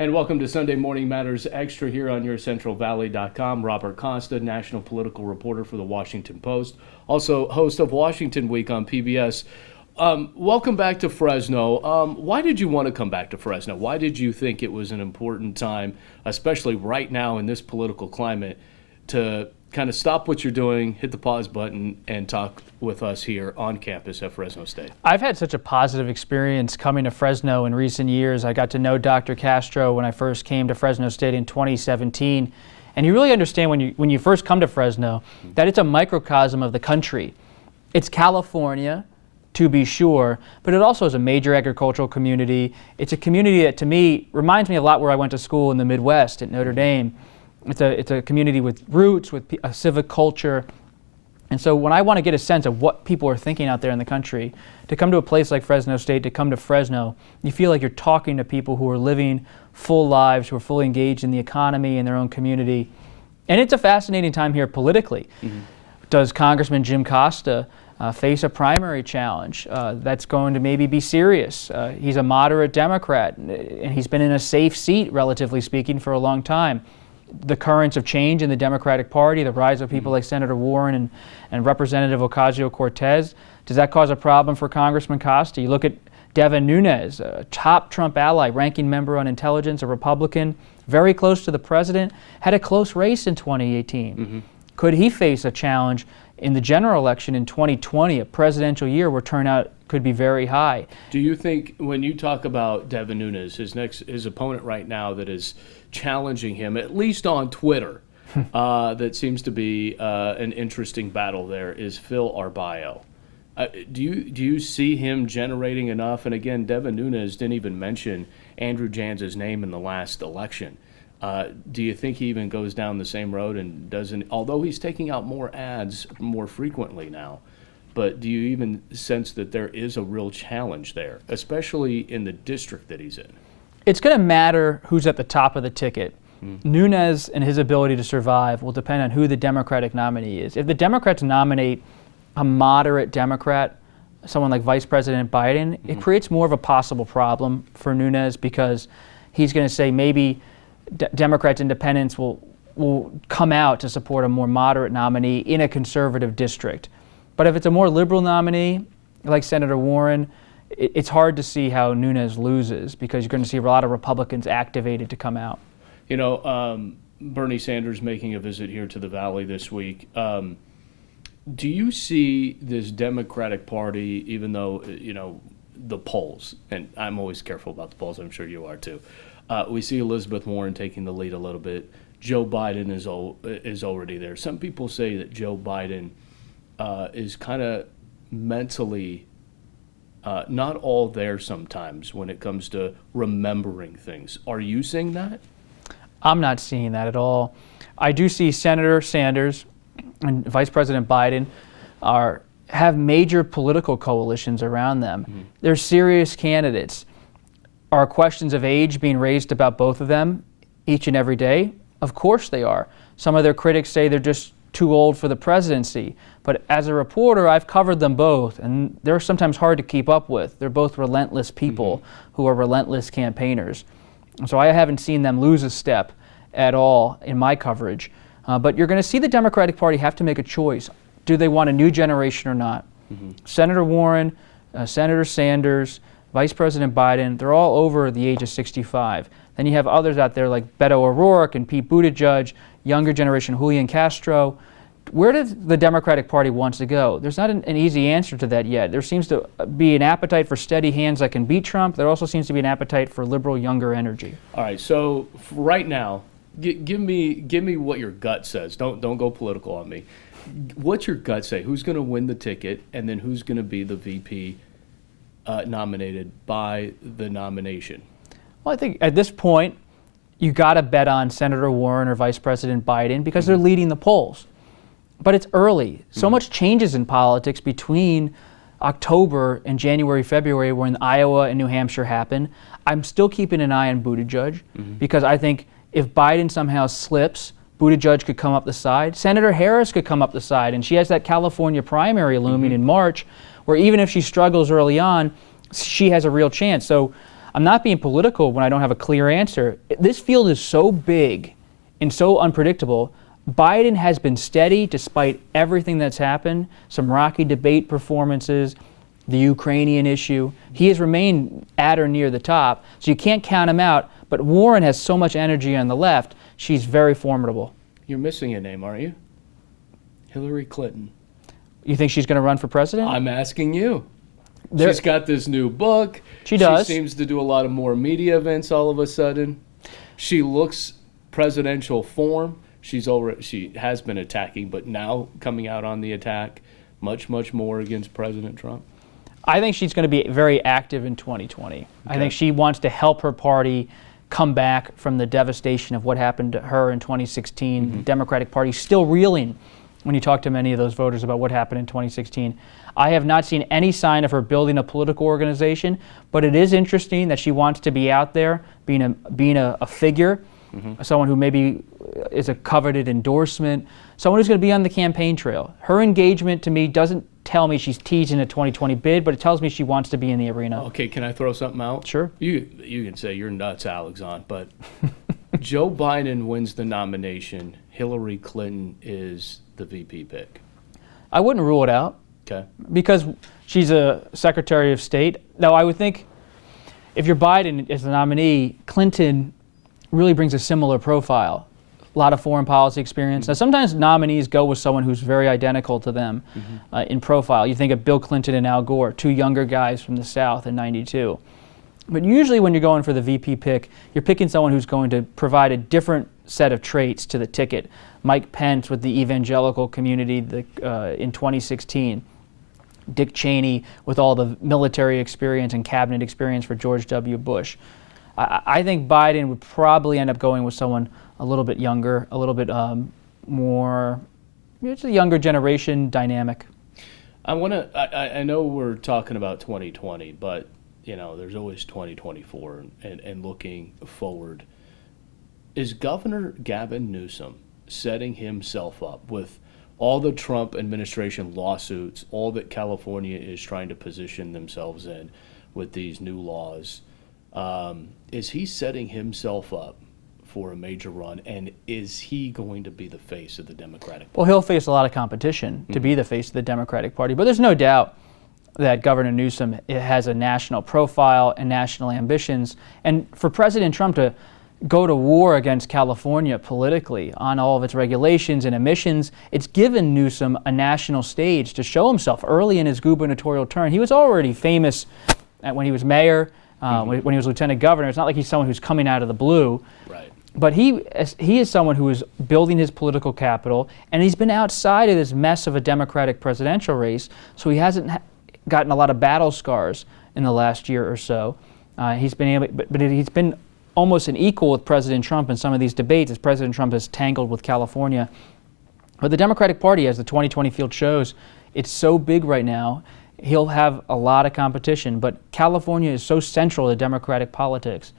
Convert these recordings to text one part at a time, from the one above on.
And welcome to Sunday Morning Matters Extra here on YourCentralValley.com. Robert Costa, national political reporter for the Washington Post, also host of Washington Week on PBS. Welcome back to Fresno. Why did you want to come back to Fresno? Why did you think it was an important time, especially right now in this political climate, to kind of stop what you're doing, hit the pause button, and talk with us here on campus at Fresno State? I've had such a positive experience coming to Fresno in recent years. I got to know Dr. Castro when I first came to Fresno State in 2017. And you really understand when you first come to Fresno that it's a microcosm of the country. It's California, to be sure, but it also is a major agricultural community. It's a community that, to me, reminds me a lot where I went to school in the Midwest at Notre Dame. It's a community with roots, with a civic culture. And so when I want to get a sense of what people are thinking out there in the country, to come to a place like Fresno State, to come to Fresno, you feel like you're talking to people who are living full lives, who are fully engaged in the economy and their own community. And it's a fascinating time here politically. Mm-hmm. Does Congressman Jim Costa face a primary challenge that's going to maybe be serious? He's a moderate Democrat, and he's been in a safe seat, relatively speaking, for a long time. The currents of change in the Democratic Party, the rise of people like Senator Warren and Representative Ocasio-Cortez, does that cause a problem for Congressman Costa? You look at Devin Nunes, a top Trump ally, ranking member on intelligence, a Republican, very close to the president, had a close race in 2018. Mm-hmm. Could he face a challenge in the general election in 2020, a presidential year where turnout could be very high? Do you think, when you talk about Devin Nunes, his opponent right now that is challenging him, at least on Twitter, that seems to be an interesting battle there, is Phil Arbaio. Do you see him generating enough? And again, Devin Nunes didn't even mention Andrew Janz's name in the last election. Do you think he even goes down the same road and doesn't, although he's taking out more ads more frequently now, but do you even sense that there is a real challenge there, especially in the district that he's in? It's going to matter who's at the top of the ticket. Nunes and his ability to survive will depend on who the Democratic nominee is. If the Democrats nominate a moderate Democrat, someone like Vice President Biden, it creates more of a possible problem for Nunes, because he's going to say maybe Democrats, independents will come out to support a more moderate nominee in a conservative district. But if it's a more liberal nominee, like Senator Warren, it's hard to see how Nunes loses, because you're going to see a lot of Republicans activated to come out. You know, Bernie Sanders making a visit here to the Valley this week. Do you see this Democratic Party, even though, you know, the polls, and I'm always careful about the polls, I'm sure you are too, we see Elizabeth Warren taking the lead a little bit. Joe Biden is already there. Some people say that Joe Biden is kind of mentally not all there sometimes when it comes to remembering things. Are you seeing that? I'm not seeing that at all. I do see Senator Sanders and Vice President Biden have major political coalitions around them. Mm-hmm. They're serious candidates. Are questions of age being raised about both of them each and every day? Of course they are. Some of their critics say they're just too old for the presidency. But as a reporter, I've covered them both, and they're sometimes hard to keep up with. They're both relentless people who are relentless campaigners. So I haven't seen them lose a step at all in my coverage. But you're going to see the Democratic Party have to make a choice. Do they want a new generation or not? Senator Warren, Senator Sanders, Vice President Biden, they're all over the age of 65. Then you have others out there like Beto O'Rourke and Pete Buttigieg, younger generation Julian Castro. Where does the Democratic Party want to go? There's not an easy answer to that yet. There seems to be an appetite for steady hands that can beat Trump. There also seems to be an appetite for liberal, younger energy. All right, so right now, give me what your gut says. Don't go political on me. What's your gut say? Who's going to win the ticket, and then who's going to be the VP nominated by the nomination? Well, I think at this point, you got to bet on Senator Warren or Vice President Biden because they're leading the polls. But it's early. So much changes in politics between October and January, February, when Iowa and New Hampshire happen. I'm still keeping an eye on Buttigieg because I think if Biden somehow slips, Buttigieg could come up the side. Senator Harris could come up the side, and she has that California primary looming in March, where even if she struggles early on, she has a real chance. So I'm not being political when I don't have a clear answer. This field is so big and so unpredictable. Biden has been steady despite everything that's happened, some rocky debate performances, the Ukrainian issue. He has remained at or near the top, so you can't count him out. But Warren has so much energy on the left, she's very formidable. You're missing a name, aren't you? Hillary Clinton. You think she's going to run for president? I'm asking you. She's got this new book. She does. She seems to do a lot of more media events all of a sudden. She looks presidential form. She has been attacking, but now coming out on the attack much more against President Trump. I think she's going to be very active in 2020. Okay. I think she wants to help her party come back from the devastation of what happened to her in 2016. Mm-hmm. The Democratic Party still reeling when you talk to many of those voters about what happened in 2016. I have not seen any sign of her building a political organization, but it is interesting that she wants to be out there, being a figure, mm-hmm. someone who maybe is a coveted endorsement, someone who's going to be on the campaign trail. Her engagement to me doesn't tell me she's teasing a 2020 bid, but it tells me she wants to be in the arena. Okay, can I throw something out? Sure. You can say you're nuts, Alexon, but Joe Biden wins the nomination. Hillary Clinton is the VP pick. I wouldn't rule it out. Okay. Because she's a Secretary of State. Now, I would think if you're Biden as the nominee, Clinton really brings a similar profile. A lot of foreign policy experience. Mm-hmm. Now, sometimes nominees go with someone who's very identical to them mm-hmm. In profile. You think of Bill Clinton and Al Gore, two younger guys from the South in '92. But usually when you're going for the VP pick, you're picking someone who's going to provide a different set of traits to the ticket. Mike Pence with the evangelical community in 2016. Dick Cheney with all the military experience and cabinet experience for George W. Bush. I think Biden would probably end up going with someone a little bit younger, a little bit more, it's a younger generation dynamic. I know we're talking about 2020, but there's always 2024 and looking forward. Is Governor Gavin Newsom setting himself up with all the Trump administration lawsuits, all that California is trying to position themselves in with these new laws? Is he setting himself up for a major run, and is he going to be the face of the Democratic Party? Well, he'll face a lot of competition to be the face of the Democratic Party, but there's no doubt that Governor Newsom has a national profile and national ambitions. And for President Trump to go to war against California politically on all of its regulations and emissions, it's given Newsom a national stage to show himself early in his gubernatorial term. He was already famous when he was mayor, when he was lieutenant governor. It's not like he's someone who's coming out of the blue. Right. But he is someone who is building his political capital, and he's been outside of this mess of a Democratic presidential race, so he hasn't gotten a lot of battle scars in the last year or so. He's been able, but he's been almost an equal with President Trump in some of these debates as President Trump has tangled with California. But the Democratic Party, as the 2020 field shows, it's so big right now, he'll have a lot of competition. But California is so central to Democratic politics.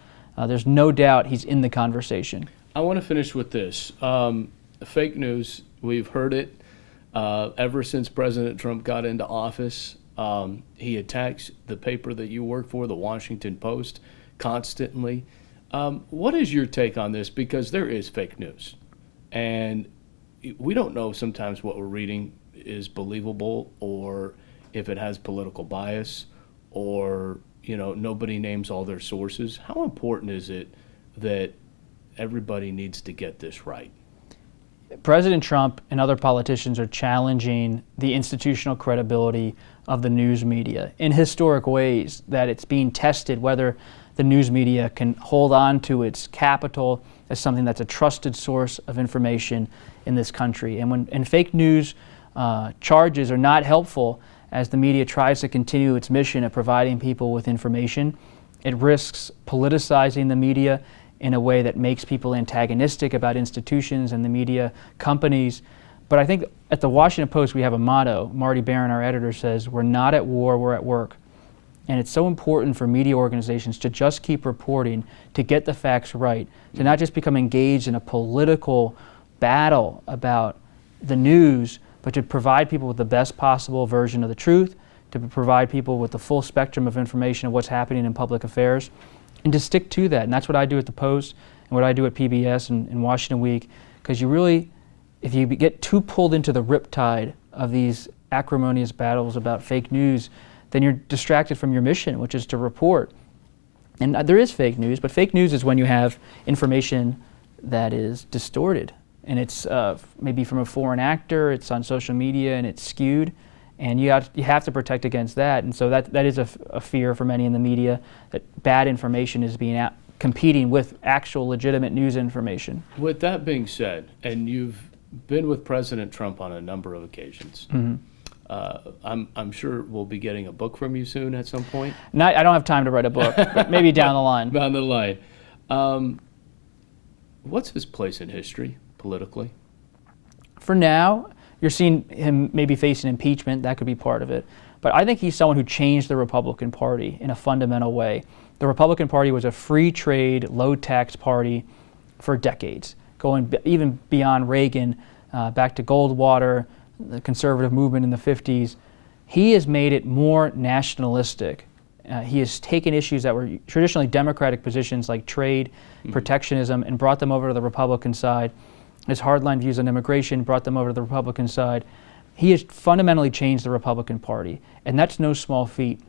There's no doubt he's in the conversation. I want to finish with this. Fake news, we've heard it ever since President Trump got into office. He attacks the paper that you work for, the Washington Post, constantly. What is your take on this? Because there is fake news, and we don't know sometimes what we're reading is believable or if it has political bias or, nobody names all their sources. How important is it that everybody needs to get this right? President Trump and other politicians are challenging the institutional credibility of the news media in historic ways, that it's being tested whether the news media can hold on to its capital as something that's a trusted source of information in this country. And fake news charges are not helpful as the media tries to continue its mission of providing people with information. It risks politicizing the media in a way that makes people antagonistic about institutions and the media companies. But I think at the Washington Post we have a motto. Marty Barron, our editor, says, "We're not at war, we're at work." And it's so important for media organizations to just keep reporting, to get the facts right, to not just become engaged in a political battle about the news, but to provide people with the best possible version of the truth, to provide people with the full spectrum of information of what's happening in public affairs. and to stick to that. And that's what I do at the Post and what I do at PBS and Washington Week, because you really, if you get too pulled into the riptide of these acrimonious battles about fake news, then you're distracted from your mission, which is to report. And there is fake news, but fake news is when you have information that is distorted, and it's maybe from a foreign actor, it's on social media, and it's skewed, and you have to protect against that. And so that is a fear for many in the media, that bad information is being competing with actual legitimate news information. With that being said, and you've been with President Trump on a number of occasions, Mm-hmm. I'm sure we'll be getting a book from you soon at some point. I don't have time to write a book, but maybe down the line. Down the line. What's his place in history, politically? For now, you're seeing him maybe facing impeachment. That could be part of it. But I think he's someone who changed the Republican Party in a fundamental way. The Republican Party was a free trade, low tax party for decades, going even beyond Reagan, back to Goldwater, the conservative movement in the 50s. He has made it more nationalistic. He has taken issues that were traditionally Democratic positions like trade, protectionism, and brought them over to the Republican side. His hardline views on immigration brought them over to the Republican side. He has fundamentally changed the Republican Party, and that's no small feat.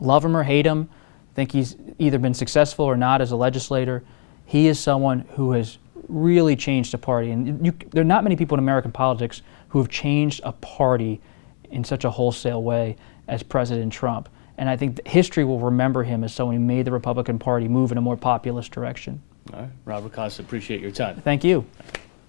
Love him or hate him, think he's either been successful or not as a legislator, he is someone who has really changed a party. And there are not many people in American politics who have changed a party in such a wholesale way as President Trump. And I think history will remember him as someone who made the Republican Party move in a more populist direction. All right. Robert Costa, appreciate your time. Thank you.